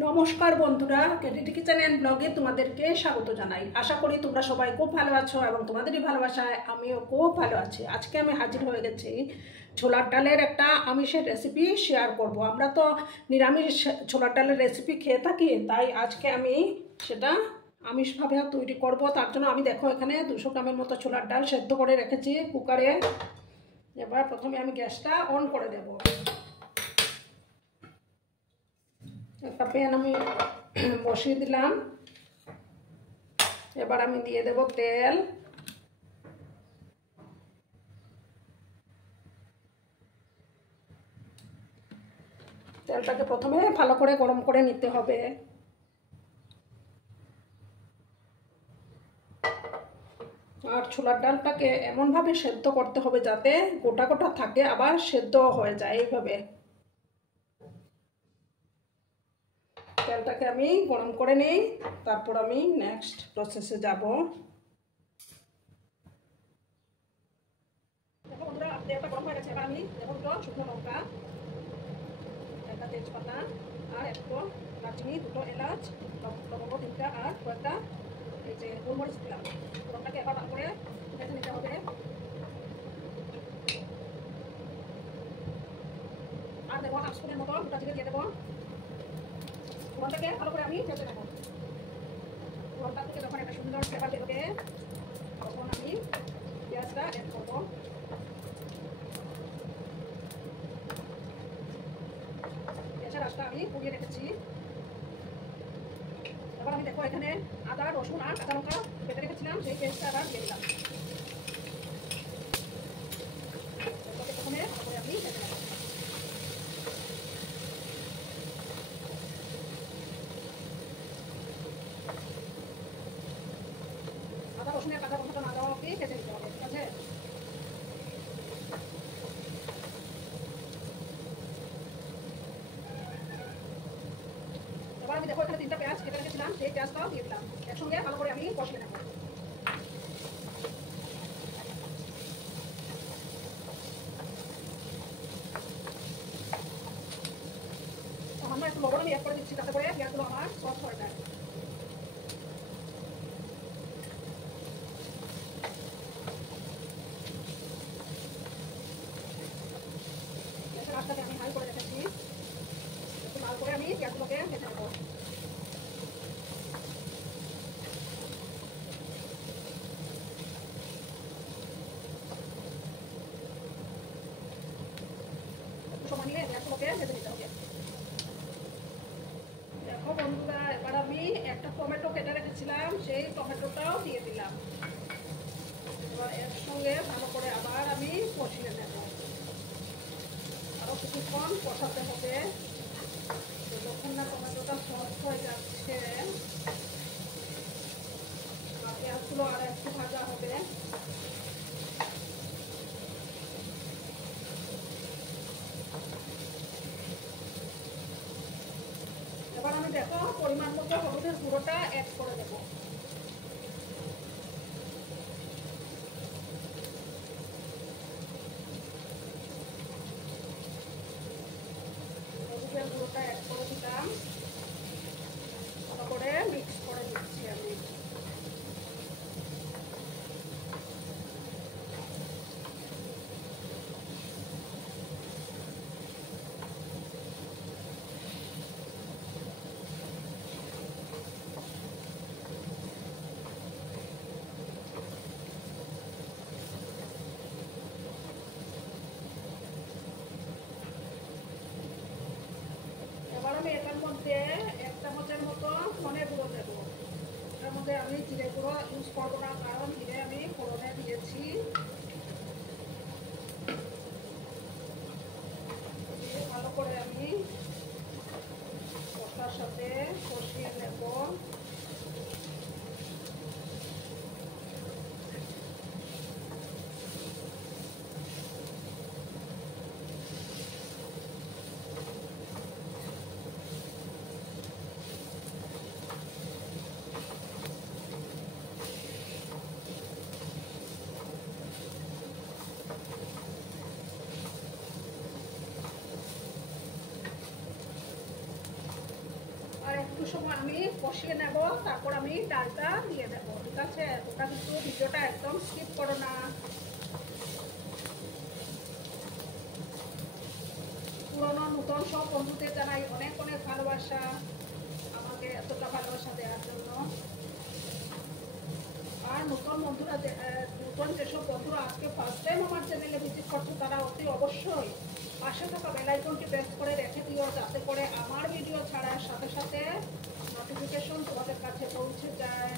নমস্কার বন্ধুরা, ক্যান্ডিটি kitchen and ব্লগে তোমাদেরকে স্বাগত জানাই। আশা করি তোমরা সবাই খুব ভালো আছো এবং তোমাদেরই ভালোবাসায় আমিও খুব ভালো আছি। আজকে আমি হাজির হয়ে গেছি ছোলার ডালের একটা আমিষের রেসিপি শেয়ার করব। আমরা তো নিরামিষ ছোলার ডালের রেসিপি খেয়ে থাকি, তাই আজকে আমি সেটা আমিষভাবে তৈরি করব। তার জন্য আমি দেখো এখানে 200 গ্রামের মতো ছোলার ডাল সেদ্ধ করে রেখেছি কুকারে। এবার প্রথমে আমি গ্যাসটা অন করে দেব। একটা প্যান আমি বসিয়ে দিলাম। এবার আমি দিয়ে দেব তেল। তেলটাকে প্রথমে ভালো করে গরম করে নিতে হবে। আর ছোলার ডালটাকে এমনভাবে সেদ্ধ করতে হবে যাতে গোটা গোটা থাকে, আবার সেদ্ধ হয়ে যায়। এইভাবে তেলটাকে আমি গরম করে নিই, তারপর আমি নেক্সট প্রসেসে যাব। দেখো বন্ধুরা, তেলটা গরম হয়ে গেছে। এবার আমি দেখো দুটো শুকনো লঙ্কা, একটা তেজপাতা, আর একটু দারচিনি, দুটো এলাচ, লবঙ্গ 3টা, আর কয়েকটা এই যে গোলমরিচ দিলাম। লঙ্কাটাকে এবার ভালো করে ভেজে নিতে হবে। আর দেবো 1/2 স্পুনের মতো গোটা জিরে দিয়ে দেবো। ফোড়নটাকে ভালো করে আমি ভেজে নেবো। ফোড়নটা থেকে যখন একটা সুন্দর ফ্লেভার বেরোবে তখন আমি পেঁয়াজটা অ্যাড করবো। পেঁয়াজের রসটা আমি পুড়িয়ে রেখেছি। এবার আমি দেখো এখানে আদা, রসুন আর কাঁচা লঙ্কা কেটে রেখেছিলাম, সেই পেস্টটা আবার দিয়ে দিলাম। প্রথমে ভালো করে আমি ভেজে নেবো। আদা রসুনের কাঁচা গন্ধটা না দেওয়া অবধি ভেজে নিতে হবে, ঠিক আছে? এবার আমি দেখো এখানে 3টা পেঁয়াজ কেটে রেখেছিলাম, সেই পেঁয়াজটাও দিয়ে দিলাম। একসঙ্গে ভালো করে আমি কষিয়ে নেবো। সামান্য একটু লবণ আমি অ্যাড করে দিচ্ছি, যাতে করে পেঁয়াজগুলো আমার সফট হয়ে যায়। গ্যাসের আঁচটাকে আমি হাই করে রেখেছি। একটু লাল করে আমি পেঁয়াজগুলোকে ভেজে নেবো। সময় নিয়ে পেঁয়াজগুলোকে ভেজে নিতে হবে। দেখো বন্ধুরা, এবার আমি একটা টমেটো কেটে রেখেছিলাম, সেই টমেটোটাও দিয়ে দিলাম। এবার এর সঙ্গে ভালো করে আবার আমি কষিয়ে নেব। আরো কিছুক্ষণ কষাতে হবে, যতক্ষণ না টমেটোটা সফট হয়ে যাচ্ছে। আর পেঁয়াজগুলো আর একটু ভাজা হবে। এবার আমি দেখো পরিমাণ মতো হলুদের গুঁড়োটা অ্যাড করে দেবো। হলুদের গুঁড়োটা অ্যাড করে দিলাম। ভালো করে মিক্স করে দিচ্ছি আমি। এবার আমি এটার মধ্যে 1 চামচের মতো ধনে গুঁড়ো দেবো। এটার মধ্যে আমি জিরে গুঁড়ো ইউজ করবো না, কারণ জিরে আমি ফোড়নে দিয়েছি। ভালো করে আমি মশলার সাথে কষিয়ে নেব। সময় আমি কষিয়ে নেব, তারপর আমি ডালটা দিয়ে দেব। ঠিক আছে, ওটা কিন্তু ভিডিওটা একদম স্কিপ করো না। পুরনো নতুন সব বন্ধুদের জানাই অনেক অনেক ভালোবাসা, আমাকে এতটা ভালোবাসা দেওয়ার জন্য। আর নতুন বন্ধুরা, নতুন যেসব বন্ধুরা আজকে ফার্স্ট টাইম আমার চ্যানেলে ভিজিট করছো, তারা অতি অবশ্যই পাশে থাকা বেল আইকনটি প্রেস করে রেখে দিও, যাতে করে আমার ভিডিও ছাড়ার সাথে সাথে নোটিফিকেশন তোমাদের কাছে পৌঁছে যায়।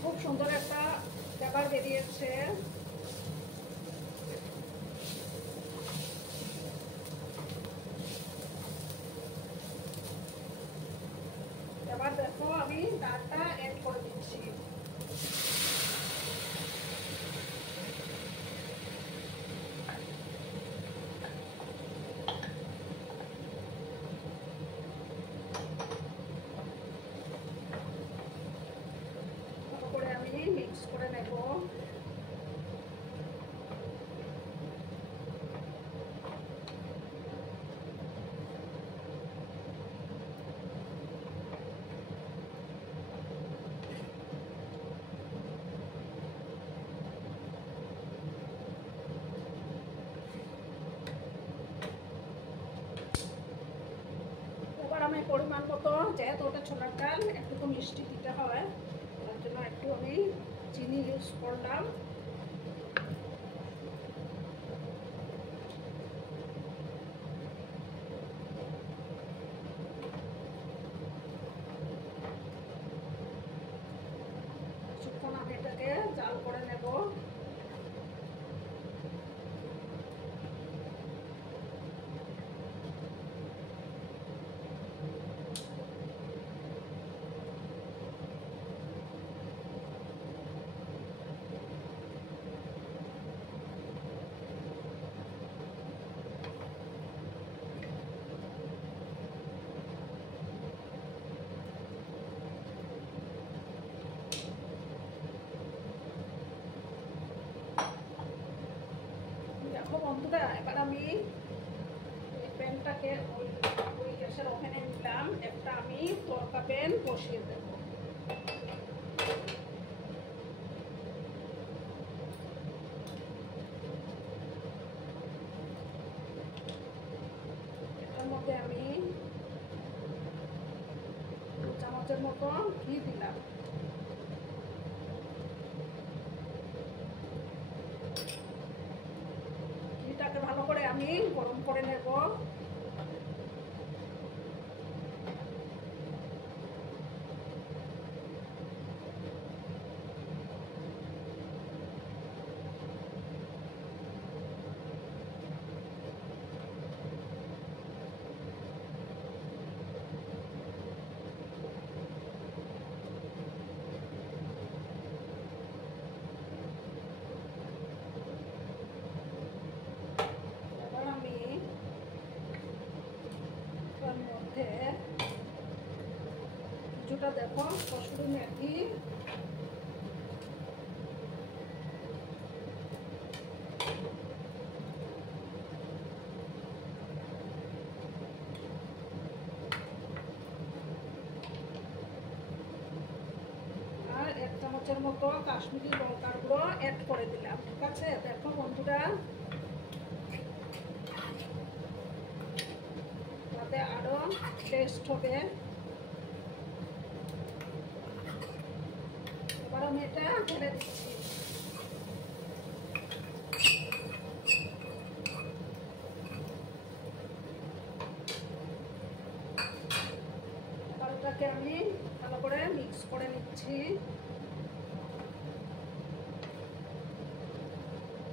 খুব সুন্দর একটা ব্যাপার বেরিয়েছে। এবার দেখো আমি ডালটা অ্যাড করে দিচ্ছি। করে আমি মিক্স করে নেব। আমি পরিমাণ মতো, যেহেতু ওটা ছোলার ডাল একটু তো মিষ্টি দিতে হয়, তার জন্য একটু আমি চিনি ইউজ করলাম। কিছুক্ষণ আমি এটাকে জাল করে নেব। দেখো বন্ধুরা, এবার আমি প্যানটাকে ওই গ্যাসের ওভেনে নিলাম, একটা আমি তরকা প্যান বসিয়ে দেব। এটার মধ্যে আমি 2 চামচের মতো ঘি দিলাম। ঘিটাকে ভালো করে আমি গরম করে নেব। কিছুটা দেখো কসুরি মেথি, আর 1 চামচের মতো কাশ্মীরি লঙ্কার গুঁড়ো অ্যাড করে দিলাম। ঠিক আছে, দেখো বন্ধুরা, তাতে আরো টেস্ট হবে। এবার আমি এটা ঢেলে দিচ্ছি। এবার এটাকে আমি ভালো করে মিক্স করে নিচ্ছি।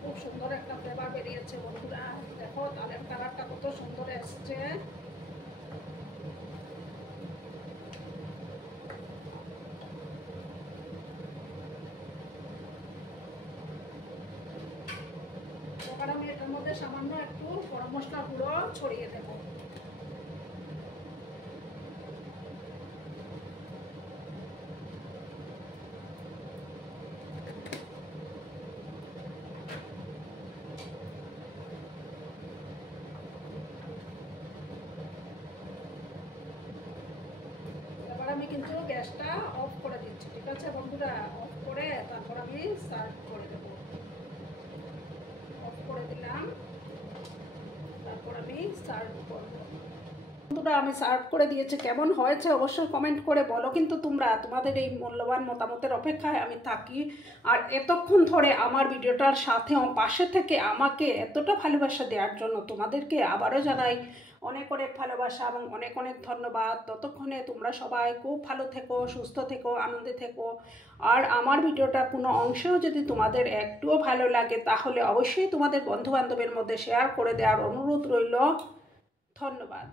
খুব সুন্দর একটা ফ্লেভার বেরিয়েছে বন্ধুরা। দেখো ডালের কালারটা কত সুন্দর এসছে। এবার আমি এটার মধ্যে সামান্য একটু গরম মশলা গুঁড়ো ছড়িয়ে দেবো। কিন্তু গ্যাসটা অফ করে দিচ্ছি, ঠিক আছে বন্ধুরা? অফ করে তারপর আমি সার্ভ করে দেবো। অফ করে দিলাম, তারপর আমি সার্ভ করবো। বন্ধুরা আমি সার্ভ করে দিয়েছি, কেমন হয়েছে অবশ্যই কমেন্ট করে বলো কিন্তু তোমরা। তোমাদের এই মূল্যবান মতামতের অপেক্ষায় আমি থাকি। আর এতক্ষণ ধরে আমার ভিডিওটার সাথে পাশে থেকে আমাকে এতটা ভালোবাসা দেওয়ার জন্য তোমাদেরকে আবারও জানাই অনেক অনেক ভালোবাসা এবং অনেক অনেক ধন্যবাদ। ততক্ষণে তোমরা সবাই খুব ভালো থেকো, সুস্থ থেকো, আনন্দে থেকো। আর আমার ভিডিওটা কোনো অংশেও যদি তোমাদের একটুও ভালো লাগে তাহলে অবশ্যই তোমাদের বন্ধুবান্ধবের মধ্যে শেয়ার করে দেওয়ার অনুরোধ রইল। ধন্যবাদ।